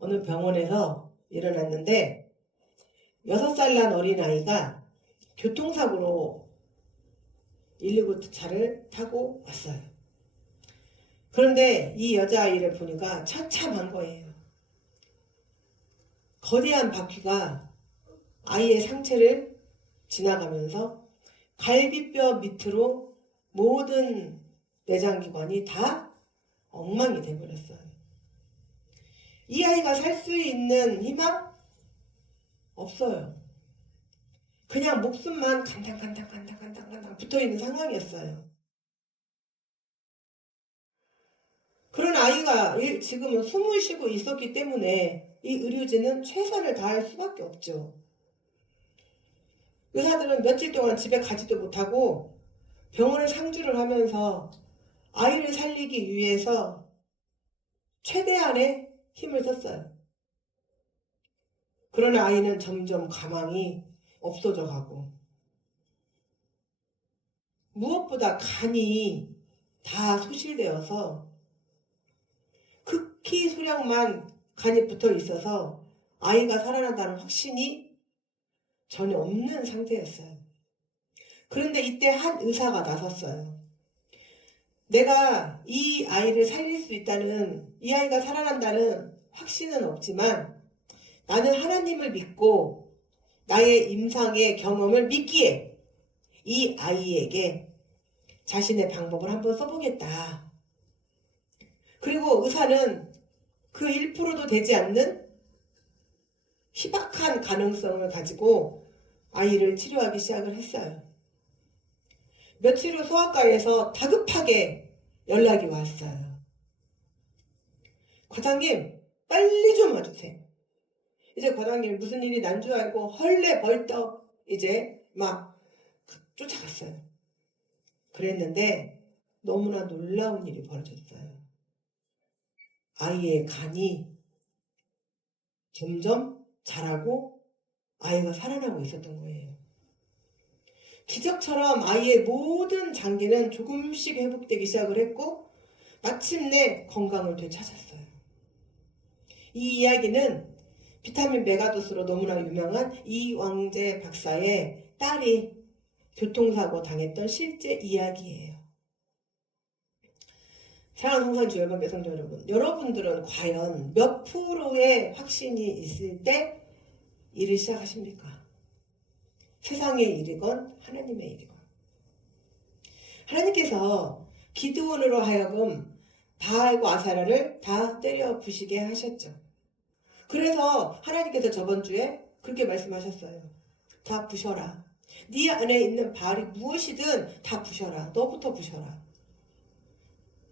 어느 병원에서 일어났는데 6살 난 어린아이가 교통사고로 119 차를 타고 왔어요. 그런데 이 여자아이를 보니까 처참한 거예요. 거대한 바퀴가 아이의 상체를 지나가면서 갈비뼈 밑으로 모든 내장기관이 다 엉망이 돼버렸어요. 이 아이가 살 수 있는 희망? 없어요. 그냥 목숨만 간당간당 붙어있는 상황이었어요. 그런 아이가 지금은 숨을 쉬고 있었기 때문에 이 의료진은 최선을 다할 수밖에 없죠. 의사들은 며칠 동안 집에 가지도 못하고 병원을 상주를 하면서 아이를 살리기 위해서 최대한의 힘을 썼어요. 그러나 아이는 점점 가망이 없어져 가고 무엇보다 간이 다 소실되어서 극히 소량만 간이 붙어 있어서 아이가 살아난다는 확신이 전혀 없는 상태였어요. 그런데 이때 한 의사가 나섰어요. 내가 이 아이를 살릴 수 있다는, 이 아이가 살아난다는 확신은 없지만 나는 하나님을 믿고 나의 임상의 경험을 믿기에 이 아이에게 자신의 방법을 한번 써보겠다. 그리고 의사는 그 1%도 되지 않는 희박한 가능성을 가지고 아이를 치료하기 시작을 했어요. 며칠 후 소아과에서 다급하게 연락이 왔어요. 과장님, 빨리 좀 와주세요. 이제 과장님 무슨 일이 난 줄 알고 헐레벌떡 이제 막 쫓아갔어요. 그랬는데 너무나 놀라운 일이 벌어졌어요. 아이의 간이 점점 자라고 아이가 살아나고 있었던 거예요. 기적처럼 아이의 모든 장기는 조금씩 회복되기 시작을 했고 마침내 건강을 되찾았어요. 이 이야기는 비타민 메가도스로 너무나 유명한 이왕재 박사의 딸이 교통사고 당했던 실제 이야기예요. 사랑하는 성산주 열방 배성자 여러분, 여러분들은 과연 몇 프로의 확신이 있을 때 일을 시작하십니까? 세상의 일이건 하나님의 일이건. 하나님께서 기드온으로 하여금 바알과 아사라를 다 때려 부시게 하셨죠. 그래서 하나님께서 저번 주에 그렇게 말씀하셨어요. 다 부셔라. 네 안에 있는 바알이 무엇이든 다 부셔라. 너부터 부셔라.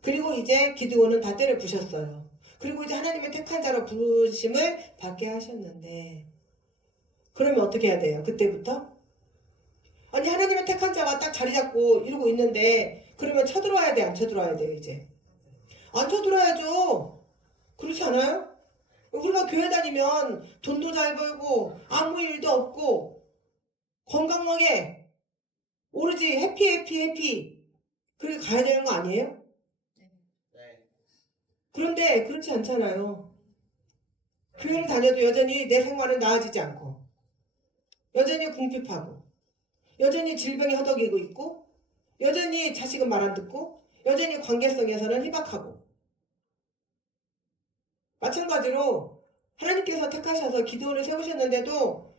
그리고 이제 기드온은 다 때려 부셨어요. 그리고 이제 하나님의 택한 자로 부르심을 받게 하셨는데 그러면 어떻게 해야 돼요? 그때부터? 아니 하나님의 택한 자가 딱 자리 잡고 이러고 있는데 그러면 쳐들어와야 돼? 안 쳐들어와야 돼요? 이제 안 쳐들어야죠. 그렇지 않아요? 우리가 교회 다니면 돈도 잘 벌고 아무 일도 없고 건강하게 오로지 해피 그렇게 가야 되는 거 아니에요? 네. 그런데 그렇지 않잖아요. 교회를 다녀도 여전히 내 생활은 나아지지 않고 여전히 궁핍하고 여전히 질병이 허덕이고 있고 여전히 자식은 말 안 듣고 여전히 관계성에서는 희박하고 마찬가지로 하나님께서 택하셔서 기드온을 세우셨는데도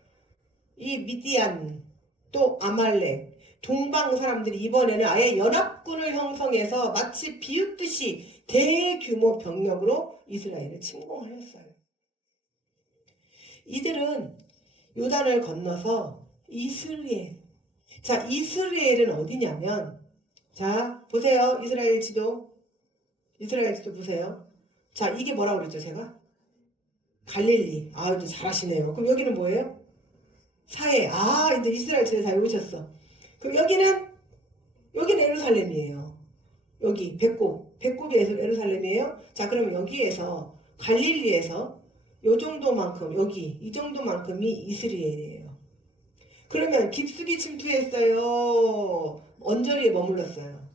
이 미디안 또 아말렉 동방 사람들이 이번에는 아예 연합군을 형성해서 마치 비웃듯이 대규모 병력으로 이스라엘을 침공하였어요. 이들은 요단을 건너서 이스라엘. 자, 이스라엘은 어디냐면 자, 보세요. 이스라엘 지도 보세요. 자, 이게 뭐라고 그랬죠, 제가? 갈릴리. 아, 이제 잘하시네요. 그럼 여기는 뭐예요? 사해. 아, 이제 이스라엘 제사에 오셨어. 그럼 여기는 예루살렘이에요. 여기 배꼽이 예루살렘이에요. 자, 그러면 여기에서 갈릴리에서 요 정도만큼 여기 이 정도만큼이 이스라엘이에요. 그러면 깊숙이 침투했어요. 언저리에 머물렀어요.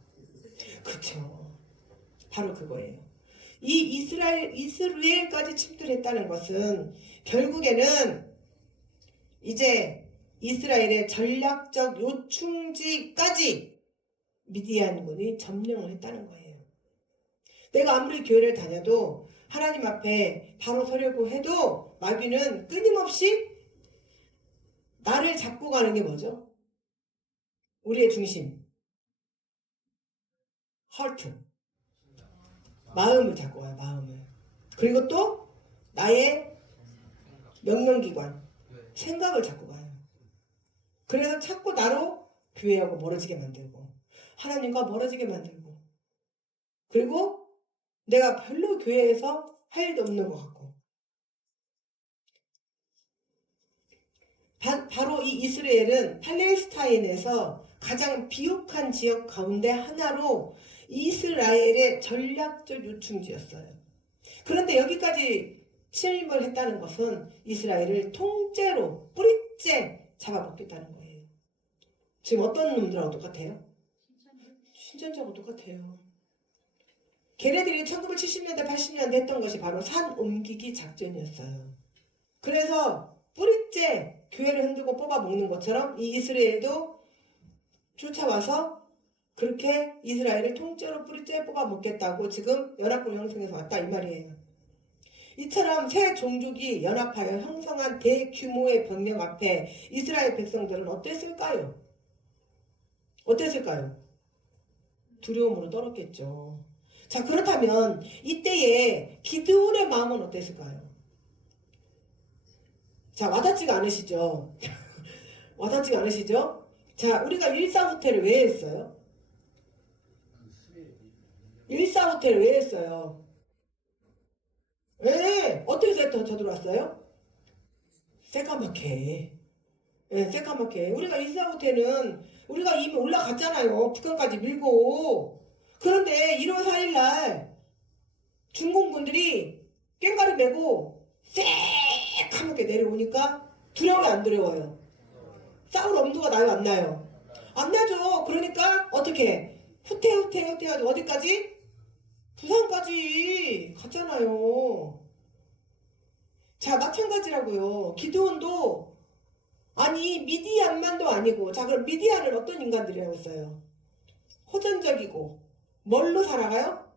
그쵸. 바로 그거예요. 이 이스라엘까지 침투했다는 것은 결국에는 이제 이스라엘의 전략적 요충지까지 미디안군이 점령을 했다는 거예요. 내가 아무리 교회를 다녀도 하나님 앞에 바로 서려고 해도 마귀는 끊임없이 나를 잡고 가는 게 뭐죠? 우리의 중심, 헐트, 마음을 잡고 가요. 마음을. 그리고 또 나의 명령기관, 생각을 잡고 가요. 그래서 자꾸 나로 교회하고 멀어지게 만들고 하나님과 멀어지게 만들고, 그리고 내가 별로 교회에서 할 일도 없는 것 같고. 바로 이 이스라엘은 팔레스타인에서 가장 비옥한 지역 가운데 하나로 이스라엘의 전략적 요충지였어요. 그런데 여기까지 침입을 했다는 것은 이스라엘을 통째로 뿌리째 잡아먹겠다는 거예요. 지금 어떤 놈들하고 똑같아요? 신천지하고 똑같아요. 걔네들이 1970년대 80년대 했던 것이 바로 산 옮기기 작전이었어요. 그래서 뿌리째 교회를 흔들고 뽑아먹는 것처럼 이 이스라엘도 쫓아와서 그렇게 이스라엘을 통째로 뿌리째 뽑아먹겠다고 지금 연합군 형성해서 왔다 이 말이에요. 이처럼 새 종족이 연합하여 형성한 대규모의 병력 앞에 이스라엘 백성들은 어땠을까요? 어땠을까요? 두려움으로 떨었겠죠. 자, 그렇다면 이때에 기드온의 마음은 어땠을까요? 자, 와닿지가 않으시죠? 와닿지가 않으시죠? 자, 우리가 일사후퇴를 왜 했어요? 일사후퇴를 왜 했어요? 왜? 어떻게 해서 저들어왔어요? 새까맣게. 네, 새까맣게. 우리가 일사후퇴는 우리가 이미 올라갔잖아요. 북한까지 밀고. 그런데 1월 4일날 중공군들이 꽹가리 메고 새까맣게 내려오니까 두려워요, 안 두려워요? 싸울 엄두가 나요, 안 나요? 안 나죠. 그러니까 어떻게 후퇴 어디까지? 부산까지 갔잖아요. 자, 마찬가지라고요. 기드온도 아니 미디안만도 아니고, 자, 그럼 미디안은 어떤 인간들이라고 했어요? 호전적이고 뭘로 살아가요?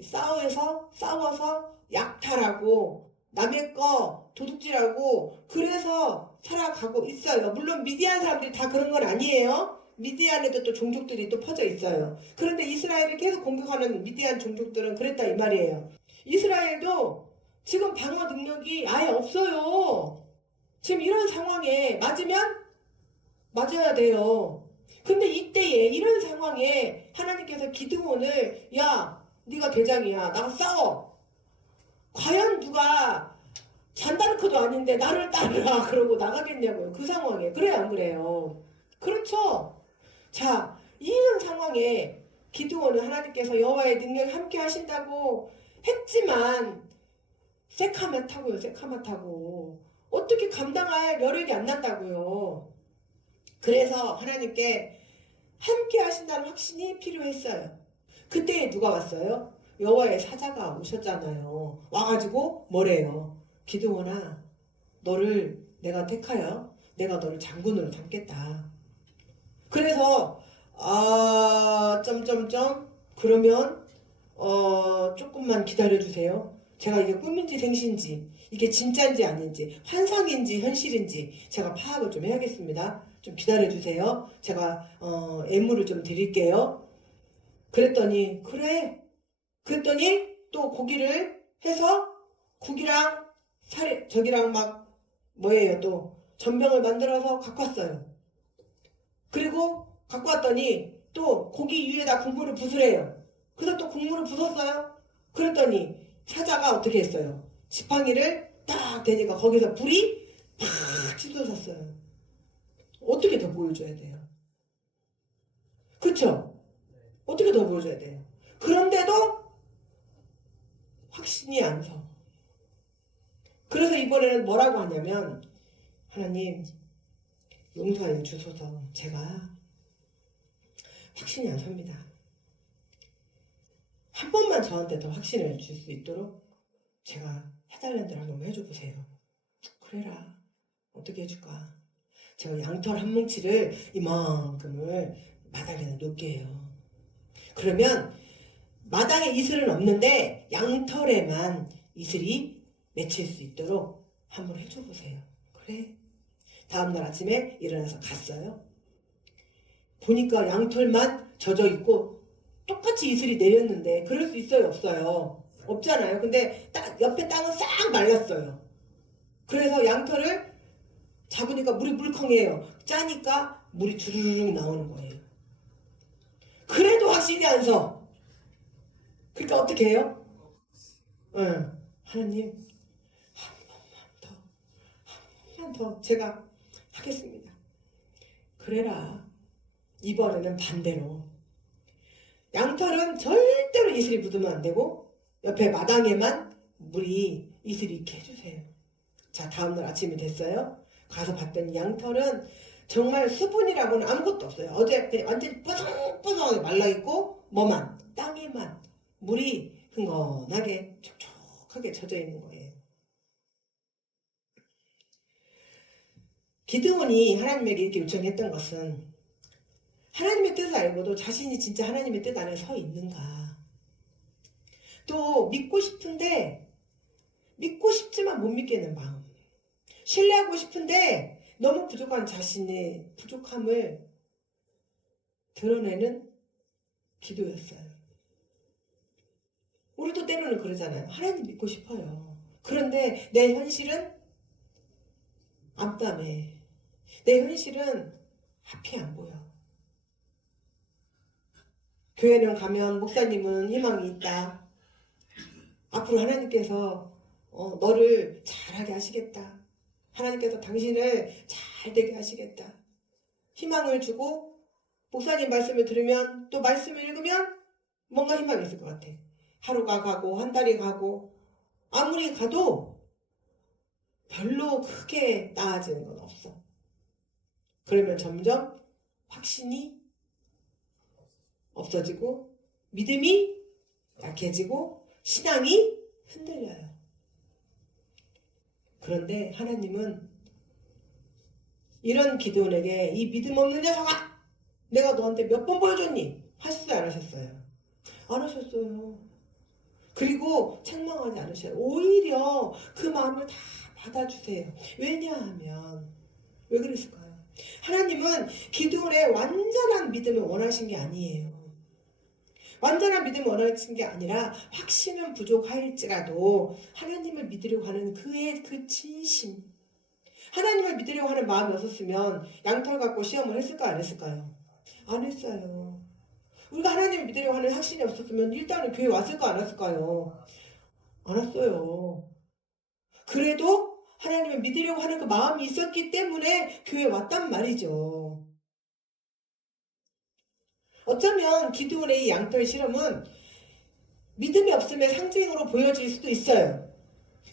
싸워서 약탈하고 남의 거 도둑질하고 그래서 살아가고 있어요. 물론 미디안 사람들이 다 그런 건 아니에요. 미디안에도 또 종족들이 또 퍼져 있어요. 그런데 이스라엘을 계속 공격하는 미디안 종족들은 그랬다 이 말이에요. 이스라엘도 지금 방어 능력이 아예 없어요. 지금 이런 상황에 맞아야 돼요. 근데 이때에 이런 상황에 하나님께서 기드온을 야, 네가 대장이야. 나가 싸워. 과연 누가 잔다르크도 아닌데 나를 따르라 그러고 나가겠냐고요. 그 상황에. 그래요, 안 그래요? 그렇죠. 자, 이런 상황에 기드온은 하나님께서 여호와의 능력이 함께 하신다고 했지만 새카맣다고요. 어떻게 감당할 여력이 안 난다고요. 그래서 하나님께 함께 하신다는 확신이 필요했어요. 그때 누가 왔어요? 여호와의 사자가 오셨잖아요. 와가지고 뭐래요? 기드온아, 너를 내가 택하여 내가 너를 장군으로 삼겠다. 그래서 그러면 조금만 기다려주세요. 제가 이게 꿈인지 생신지, 이게 진짜인지 아닌지, 환상인지 현실인지 제가 파악을 좀 해야겠습니다. 좀 기다려주세요. 제가 예물을 좀 드릴게요. 그랬더니 그래. 그랬더니 또 고기를 해서 국이랑 저기랑 막 뭐예요, 또 전병을 만들어서 갖고 왔어요. 그리고 갖고 왔더니 또 고기 위에다 국물을 부으래요. 그래서 또 국물을 부었어요. 그랬더니 사자가 어떻게 했어요? 지팡이를 딱 대니까 거기서 불이 팍 치솟았어요. 어떻게 더 보여줘야 돼요? 그쵸? 어떻게 더 보여줘야 돼요? 그런데도 확신이 안 서. 그래서 이번에는 뭐라고 하냐면, 하나님 용서하여 주소서. 제가 확신이 안 섭니다. 한 번만 저한테 더 확신을 줄 수 있도록 제가 해달라는 대로 한번 해줘 보세요. 그래라. 어떻게 해줄까? 제가 양털 한 뭉치를 이만큼을 마당에다 놓을게요. 그러면 마당에 이슬은 없는데 양털에만 이슬이 맺힐 수 있도록 한번 해줘 보세요. 그래. 다음날 아침에 일어나서 갔어요. 보니까 양털만 젖어 있고 똑같이 이슬이 내렸는데 그럴 수 있어요, 없어요? 없잖아요. 근데 옆에 땅은 싹 말랐어요. 그래서 양털을 잡으니까 물이 물컹해요. 짜니까 물이 주르륵 나오는 거예요. 그래도 확신이 안 서. 그러니까 어떻게 해요? 하나님 한 번만 더 제가 하겠습니다. 그래라. 이번에는 반대로 양털은 절대로 이슬이 묻으면 안 되고 옆에 마당에만 물이 이슬이 있게 해주세요. 자, 다음날 아침이 됐어요. 가서 봤더니 양털은 정말 수분이라고는 아무것도 없어요. 어제 완전히 뽀송뽀송하게 말라있고 뭐만 땅에만 물이 흥건하게 촉촉하게 젖어 있는 거예요. 기드온이 하나님에게 이렇게 요청했던 것은 하나님의 뜻을 알고도 자신이 진짜 하나님의 뜻 안에 서 있는가, 또 믿고 싶은데 믿고 싶지만 못 믿겠는 마음, 신뢰하고 싶은데 너무 부족한 자신의 부족함을 드러내는 기도였어요. 우리도 때로는 그러잖아요. 하나님 믿고 싶어요. 그런데 내 현실은 암담해. 내 현실은 앞이 안 보여. 교회는 가면 목사님은 희망이 있다. 앞으로 하나님께서 너를 잘하게 하시겠다. 하나님께서 당신을 잘 되게 하시겠다. 희망을 주고 목사님 말씀을 들으면 또 말씀을 읽으면 뭔가 희망이 있을 것 같아. 하루가 가고 한 달이 가고 아무리 가도 별로 크게 나아지는 건 없어. 그러면 점점 확신이 없어지고 믿음이 약해지고 신앙이 흔들려요. 그런데 하나님은 이런 기드온에게 이 믿음 없는 녀석아, 내가 너한테 몇 번 보여줬니? 하셨어요, 안 하셨어요? 안 하셨어요. 그리고 책망하지 않으셔요. 오히려 그 마음을 다 받아주세요. 왜냐하면 왜 그랬을까요? 하나님은 기드온의 완전한 믿음을 원하신 게 아니에요. 완전한 믿음을 원하신 게 아니라 확신은 부족할지라도 하나님을 믿으려고 하는 그의 그 진심, 하나님을 믿으려고 하는 마음이 없었으면 양털 갖고 시험을 했을까요, 안 했을까요? 안 했어요. 우리가 하나님을 믿으려고 하는 확신이 없었으면 일단은 교회 왔을까, 안 왔을까요? 안 왔어요. 그래도 하나님을 믿으려고 하는 그 마음이 있었기 때문에 교회에 왔단 말이죠. 어쩌면 기드온의 이 양털 실험은 믿음이 없음의 상징으로 보여질 수도 있어요.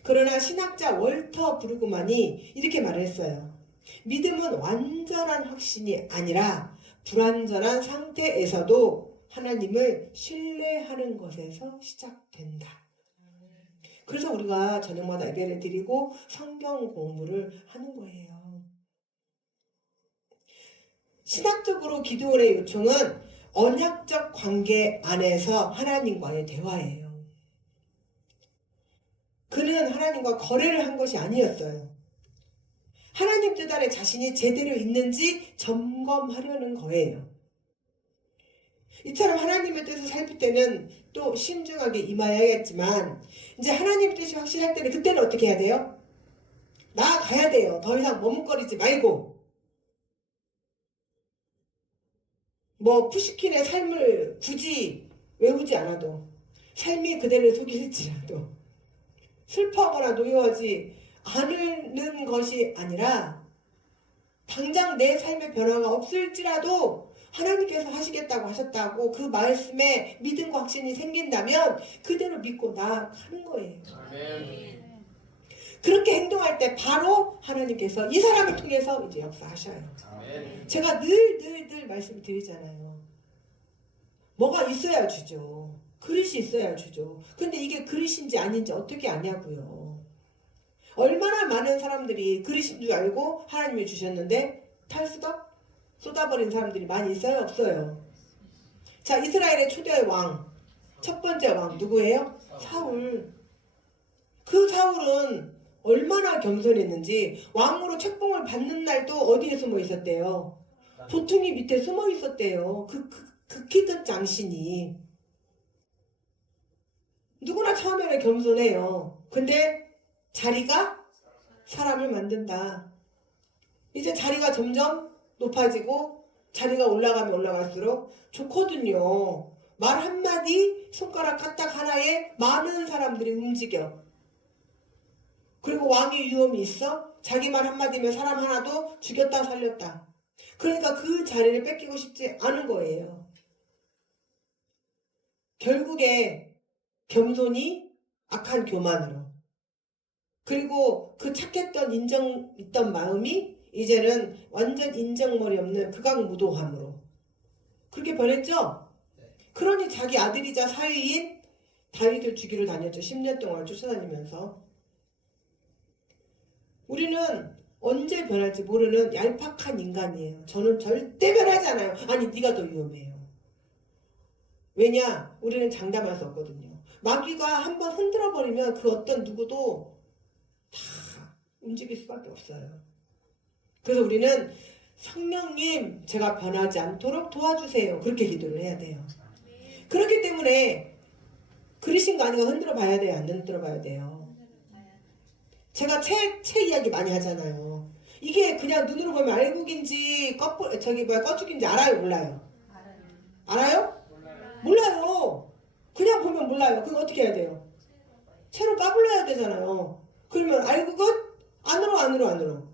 그러나 신학자 월터 브루그만이 이렇게 말했어요. 믿음은 완전한 확신이 아니라 불완전한 상태에서도 하나님을 신뢰하는 것에서 시작된다. 그래서 우리가 저녁마다 예배를 드리고 성경 공부를 하는 거예요. 신학적으로 기드온의 요청은 언약적 관계 안에서 하나님과의 대화예요. 그는 하나님과 거래를 한 것이 아니었어요. 하나님 뜻 안에 자신이 제대로 있는지 점검하려는 거예요. 이처럼 하나님의 뜻을 살필 때는 또 신중하게 임해야겠지만 이제 하나님의 뜻이 확실할 때는 그때는 어떻게 해야 돼요? 나아가야 돼요. 더 이상 머뭇거리지 말고. 뭐 푸시킨의 삶을 굳이 외우지 않아도, 삶이 그대를 속일지라도 슬퍼하거나 노여하지 않는 것이 아니라 당장 내 삶의 변화가 없을지라도 하나님께서 하시겠다고 하셨다고 그 말씀에 믿음과 확신이 생긴다면 그대로 믿고 나아가는 거예요. 아멘. 그렇게 행동할 때 바로 하나님께서 이 사람을 통해서 이제 역사하셔요. 아멘. 제가 늘 말씀드리잖아요. 뭐가 있어야 주죠. 그릇이 있어야 주죠. 근데 이게 그릇인지 아닌지 어떻게 아냐고요. 얼마나 많은 사람들이 그릇인 줄 알고 하나님이 주셨는데 탈수덕 쏟아버린 사람들이 많이 있어요? 없어요? 자, 이스라엘의 초대 왕, 첫 번째 왕 누구예요? 사울. 그 사울은 얼마나 겸손했는지 왕으로 책봉을 받는 날도 어디에 숨어 있었대요? 보퉁이 밑에 숨어 있었대요. 그 키든 장신이. 누구나 처음에는 겸손해요. 근데 자리가 사람을 만든다. 이제 자리가 점점 높아지고 자리가 올라가면 올라갈수록 좋거든요. 말 한마디, 손가락 까딱 하나에 많은 사람들이 움직여. 그리고 왕의 위엄이 있어? 자기 말 한마디면 사람 하나도 죽였다 살렸다. 그러니까 그 자리를 뺏기고 싶지 않은 거예요. 결국에 겸손이 악한 교만으로. 그리고 그 착했던 인정 있던 마음이 이제는 완전 인정머리 없는 극악무도함으로. 그렇게 변했죠? 그러니 자기 아들이자 사위인 다윗을 죽이러 다녔죠. 10년 동안 쫓아다니면서. 우리는 언제 변할지 모르는 얄팍한 인간이에요. 저는 절대 변하지 않아요. 아니 네가 더 위험해요. 왜냐? 우리는 장담할 수 없거든요. 마귀가 한번 흔들어버리면 그 어떤 누구도 다 움직일 수밖에 없어요. 그래서 우리는 성령님 제가 변하지 않도록 도와주세요. 그렇게 기도를 해야 돼요. 그렇기 때문에 그러신 거 아닌가 흔들어 봐야 돼요? 안 흔들어 봐야 돼요? 제가 책 이야기 많이 하잖아요. 이게 그냥 눈으로 보면 알곡인지 꺼죽인지 알아요? 몰라요? 알아요? 몰라요. 그냥 보면 몰라요. 그럼 어떻게 해야 돼요? 채로 까불러야 되잖아요. 그러면 알곡은 안으로.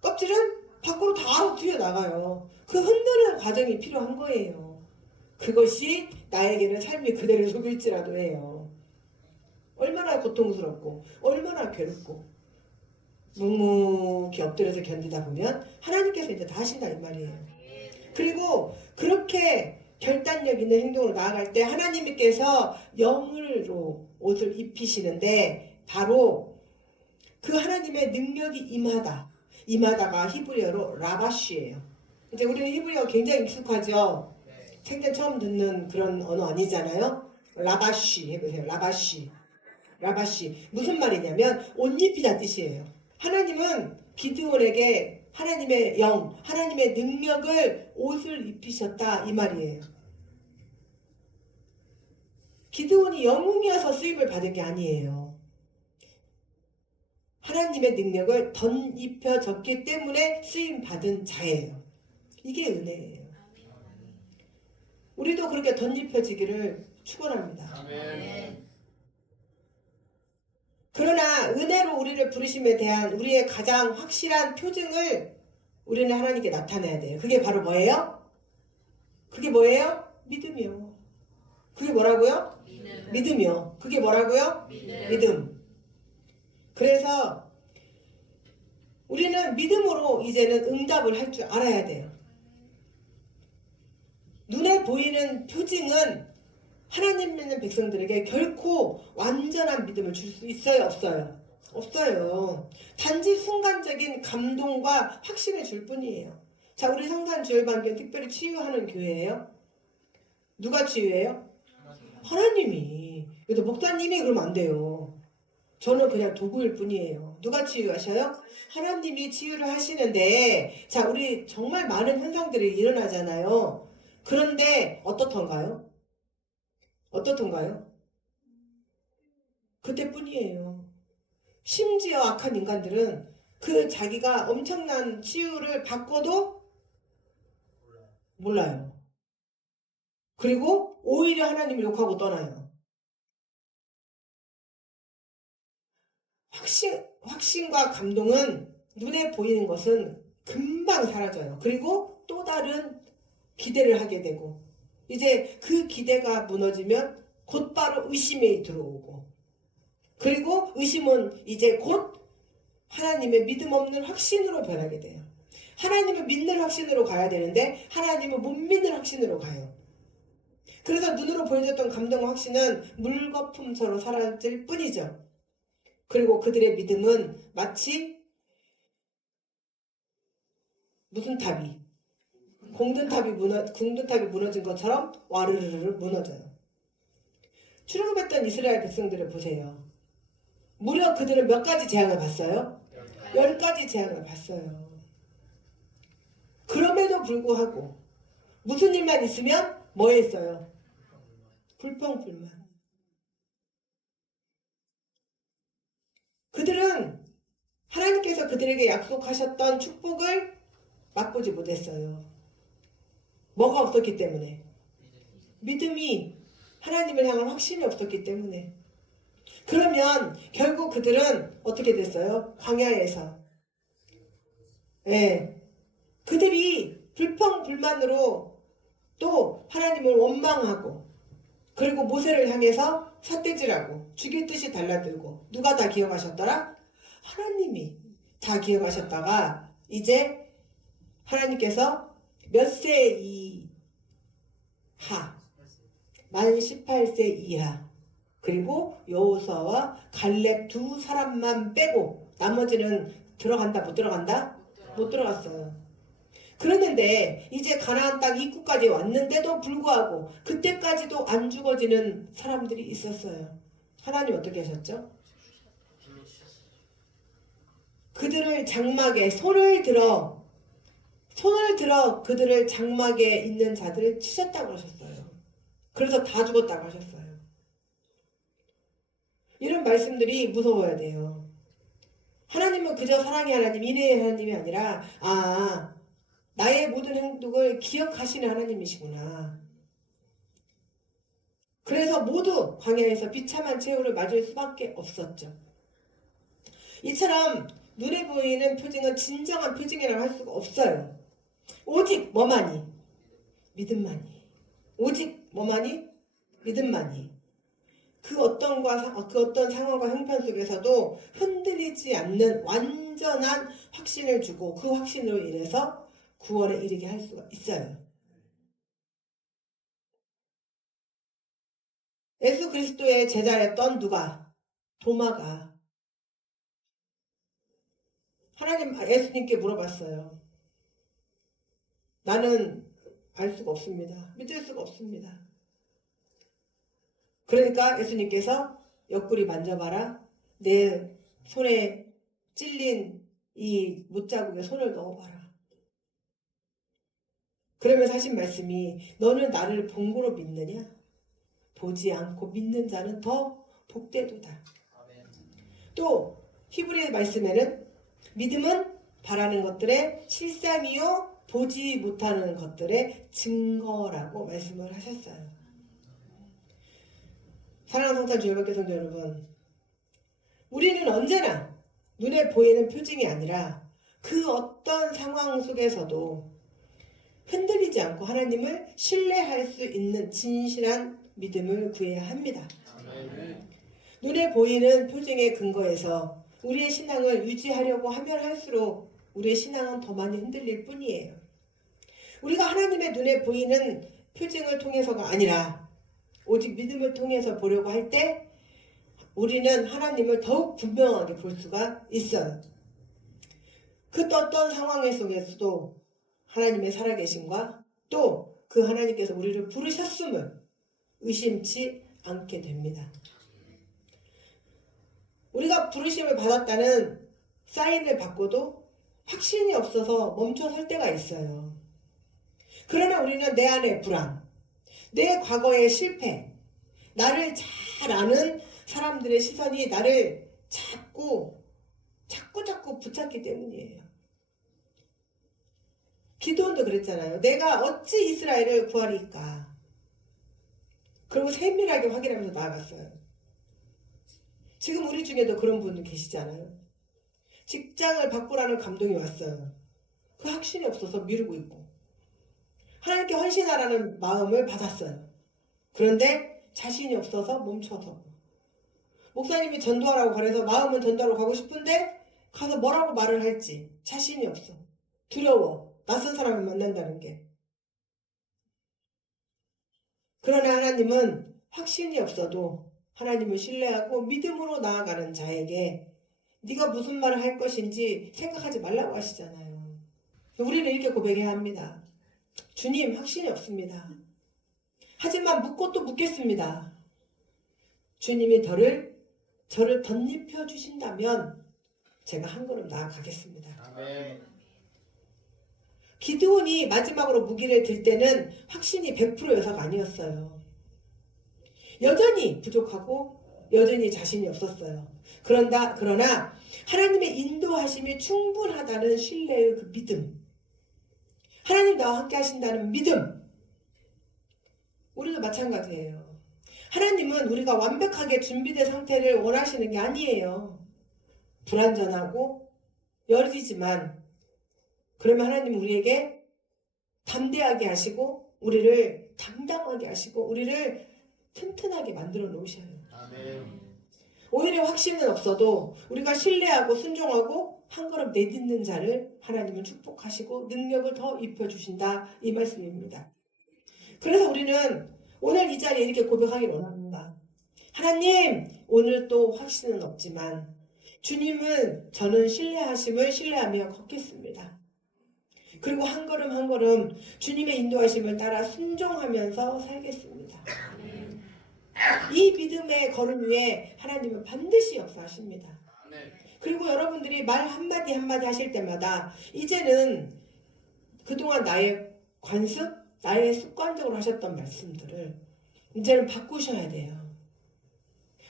껍질은 밖으로 다 튀어나가요. 그 흔드는 과정이 필요한 거예요. 그것이 나에게는 삶이 그대로 속일지라도 해요. 얼마나 고통스럽고 얼마나 괴롭고 묵묵히 엎드려서 견디다 보면 하나님께서 이제 다 하신다 이 말이에요. 그리고 그렇게 결단력 있는 행동으로 나아갈 때 하나님께서 영으로 옷을 입히시는데 바로 그 하나님의 능력이 임하다가 히브리어로 라바쉬예요. 이제 우리는 히브리어 굉장히 익숙하죠. 생전 처음 듣는 그런 언어 아니잖아요. 라바쉬 해보세요. 라바쉬 무슨 말이냐면 옷 입히다 뜻이에요. 하나님은 기드온에게 하나님의 영, 하나님의 능력을 옷을 입히셨다 이 말이에요. 기드온이 영웅이어서 쓰임을 받은 게 아니에요. 하나님의 능력을 덧입혀졌기 때문에 쓰임 받은 자예요. 이게 은혜예요. 우리도 그렇게 덧입혀지기를 축원합니다. 아멘. 그러나 은혜로 우리를 부르심에 대한 우리의 가장 확실한 표징을 우리는 하나님께 나타내야 돼요. 그게 바로 뭐예요? 그게 뭐예요? 믿음이요. 그게 뭐라고요? 믿음이요. 그게 뭐라고요? 믿음. 그래서 우리는 믿음으로 이제는 응답을 할 줄 알아야 돼요. 눈에 보이는 표징은 하나님 믿는 백성들에게 결코 완전한 믿음을 줄 수 있어요? 없어요? 없어요. 단지 순간적인 감동과 확신을 줄 뿐이에요. 자, 우리 성산주일반교는 특별히 치유하는 교회예요. 누가 치유해요? 하나님이. 그래서 목사님이 그러면 안 돼요. 저는 그냥 도구일 뿐이에요. 누가 치유하셔요? 하나님이 치유를 하시는데, 자, 우리 정말 많은 현상들이 일어나잖아요. 그런데 어떻던가요? 그때뿐이에요. 심지어 악한 인간들은 그 자기가 엄청난 치유를 받고도 몰라요. 그리고 오히려 하나님을 욕하고 떠나요. 확신과 감동은 눈에 보이는 것은 금방 사라져요. 그리고 또 다른 기대를 하게 되고 이제 그 기대가 무너지면 곧바로 의심이 들어오고 그리고 의심은 이제 곧 하나님의 믿음 없는 확신으로 변하게 돼요. 하나님을 믿는 확신으로 가야 되는데 하나님을 못 믿는 확신으로 가요. 그래서 눈으로 보여줬던 감동과 확신은 물거품처럼 사라질 뿐이죠. 그리고 그들의 믿음은 마치 무슨 탑이 궁둔탑이 무너진 것처럼 와르르르 무너져요. 출애굽했던 이스라엘 백성들을 보세요. 무려 그들은 몇 가지 재앙을 봤어요? 10가지 재앙을 봤어요. 그럼에도 불구하고 무슨 일만 있으면 뭐 했어요? 불평불만. 그들은 하나님께서 그들에게 약속하셨던 축복을 맛보지 못했어요. 뭐가 없었기 때문에? 믿음이 하나님을 향한 확신이 없었기 때문에. 그러면 결국 그들은 어떻게 됐어요? 광야에서. 그들이 불평불만으로 또 하나님을 원망하고 그리고 모세를 향해서 삿대질하고 죽일 듯이 달라들고 누가 다 기억하셨더라? 하나님이 다 기억하셨다가 이제 하나님께서 몇 세 이하 만 18세 이하 그리고 여호수아와 갈렙 두 사람만 빼고 나머지는 들어간다 못 들어간다? 못 들어갔어요. 그랬는데 이제 가나안 땅 입구까지 왔는데도 불구하고 그때까지도 안 죽어지는 사람들이 있었어요. 하나님 어떻게 하셨죠? 그들을 장막에 손을 들어 그들을 장막에 있는 자들을 치셨다고 하셨어요. 그래서 다 죽었다고 하셨어요. 이런 말씀들이 무서워야 돼요. 하나님은 그저 사랑의 하나님, 인애의 하나님이 아니라 나의 모든 행동을 기억하시는 하나님이시구나. 그래서 모두 광야에서 비참한 최후를 맞을 수밖에 없었죠. 이처럼 눈에 보이는 표징은 진정한 표징이라고 할 수가 없어요. 오직 뭐만이? 믿음만이. 오직 뭐만이? 믿음만이. 그 어떤 상황과 형편 속에서도 흔들리지 않는 완전한 확신을 주고 그 확신으로 인해서 구원에 이르게 할 수가 있어요. 예수 그리스도의 제자였던 누가? 도마가 예수님께 물어봤어요. 나는 알 수가 없습니다. 믿을 수가 없습니다. 그러니까 예수님께서 옆구리 만져봐라. 내 손에 찔린 이 못자국에 손을 넣어봐라. 그러면서 하신 말씀이 너는 나를 본 거로 믿느냐? 보지 않고 믿는 자는 더 복되도다. 또 히브리 말씀에는 믿음은 바라는 것들의 실상이요 보지 못하는 것들의 증거라고 말씀을 하셨어요. 사랑하는 성찬 주일학교 성도 여러분, 우리는 언제나 눈에 보이는 표징이 아니라 그 어떤 상황 속에서도 흔들리지 않고 하나님을 신뢰할 수 있는 진실한 믿음을 구해야 합니다. 눈에 보이는 표징의 근거에서 우리의 신앙을 유지하려고 하면 할수록 우리의 신앙은 더 많이 흔들릴 뿐이에요. 우리가 하나님의 눈에 보이는 표징을 통해서가 아니라 오직 믿음을 통해서 보려고 할 때 우리는 하나님을 더욱 분명하게 볼 수가 있어요. 그 어떤 상황 속에서도 하나님의 살아계심과 또 그 하나님께서 우리를 부르셨음을 의심치 않게 됩니다. 우리가 부르심을 받았다는 사인을 받고도 확신이 없어서 멈춰설 때가 있어요. 그러나 우리는 내 안의 불안, 내 과거의 실패, 나를 잘 아는 사람들의 시선이 나를 자꾸 붙잡기 때문이에요. 기도원도 그랬잖아요. 내가 어찌 이스라엘을 구하리까? 그리고 세밀하게 확인하면서 나아갔어요. 지금 우리 중에도 그런 분들 계시잖아요. 직장을 바꾸라는 감동이 왔어요. 그 확신이 없어서 미루고 있고 하나님께 헌신하라는 마음을 받았어요. 그런데 자신이 없어서 멈춰서 목사님이 전도하라고 그래서 마음은 전도하러 가고 싶은데 가서 뭐라고 말을 할지 자신이 없어. 두려워. 낯선 사람을 만난다는 게. 그러나 하나님은 확신이 없어도 하나님을 신뢰하고 믿음으로 나아가는 자에게 네가 무슨 말을 할 것인지 생각하지 말라고 하시잖아요. 우리는 이렇게 고백해야 합니다. 주님, 확신이 없습니다. 하지만 묻고 또 묻겠습니다. 주님이 저를 덧입혀 주신다면 제가 한 걸음 나아가겠습니다. 아멘. 기드온이 마지막으로 무기를 들 때는 확신이 100%여서가 아니었어요. 여전히 부족하고 여전히 자신이 없었어요. 그러나 하나님의 인도하심이 충분하다는 신뢰의 그 믿음, 하나님 나와 함께 하신다는 믿음, 우리도 마찬가지예요. 하나님은 우리가 완벽하게 준비된 상태를 원하시는 게 아니에요. 불완전하고 여리지만 그러면 하나님은 우리에게 담대하게 하시고 우리를 당당하게 하시고 우리를 튼튼하게 만들어 놓으셔요. 아멘. 오히려 확신은 없어도 우리가 신뢰하고 순종하고 한 걸음 내딛는 자를 하나님은 축복하시고 능력을 더 입혀주신다, 이 말씀입니다. 그래서 우리는 오늘 이 자리에 이렇게 고백하기를 원합니다. 하나님, 오늘 또 확신은 없지만 주님은 저는 신뢰하심을 신뢰하며 걷겠습니다. 그리고 한 걸음 한 걸음 주님의 인도하심을 따라 순종하면서 살겠습니다. 이 믿음의 걸음 위에 하나님은 반드시 역사하십니다. 그리고 여러분들이 말 한마디 한마디 하실 때마다 이제는 그동안 나의 관습, 나의 습관적으로 하셨던 말씀들을 이제는 바꾸셔야 돼요.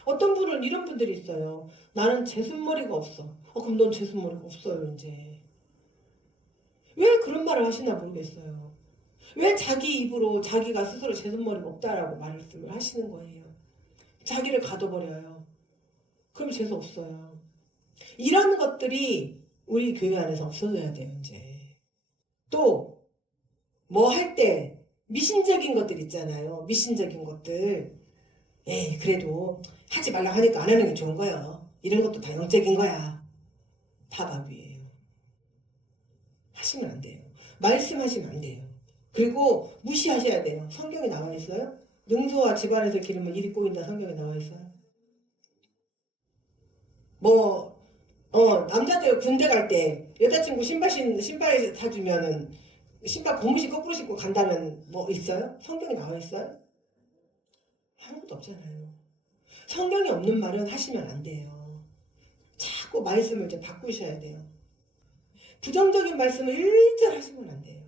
어떤 분은 이런 분들이 있어요. 나는 제순머리가 없어. 그럼 넌 제순머리가 없어요, 이제. 왜 그런 말을 하시나 모르겠어요. 왜 자기 입으로 자기가 스스로 제순머리가 없다라고 말씀을 하시는 거예요. 자기를 가둬버려요. 그럼 재수 없어요. 이런 것들이 우리 교회 안에서 없어져야 돼요, 이제. 또 뭐 할 때 미신적인 것들 있잖아요. 미신적인 것들. 에이, 그래도 하지 말라고 하니까 안 하는 게 좋은 거예요. 이런 것도 다 영적인 거야. 다 마귀예요. 하시면 안 돼요. 말씀하시면 안 돼요. 그리고 무시하셔야 돼요. 성경에 나와 있어요? 능소와 집안에서 기르면 일이 꼬인다, 성경에 나와 있어요. 남자들 군대 갈 때 여자친구 신발 사주면은 신발 고무신 거꾸로 신고 간다는 뭐 있어요? 성경에 나와 있어요? 아무것도 없잖아요. 성경에 없는 말은 하시면 안 돼요. 자꾸 말씀을 좀 바꾸셔야 돼요. 부정적인 말씀을 일절 하시면 안 돼요.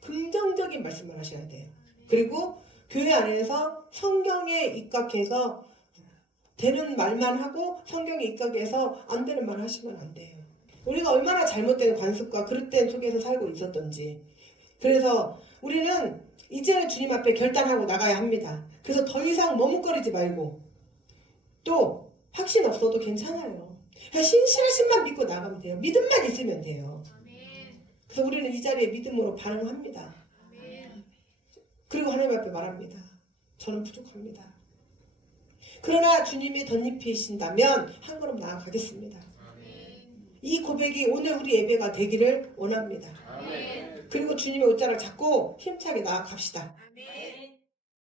긍정적인 말씀을 하셔야 돼요. 그리고 교회 안에서 성경에 입각해서 되는 말만 하고 성경에 입각해서 안 되는 말 하시면 안 돼요. 우리가 얼마나 잘못된 관습과 그릇된 속에서 살고 있었던지. 그래서 우리는 이제는 주님 앞에 결단하고 나가야 합니다. 그래서 더 이상 머뭇거리지 말고 또 확신 없어도 괜찮아요. 그냥 신실하심만 믿고 나가면 돼요. 믿음만 있으면 돼요. 그래서 우리는 이 자리에 믿음으로 반응합니다. 그리고 하나님 앞에 말합니다. 저는 부족합니다. 그러나 주님이 덧입히신다면 한 걸음 나아가겠습니다. 이 고백이 오늘 우리 예배가 되기를 원합니다. 그리고 주님의 옷자를 잡고 힘차게 나아갑시다.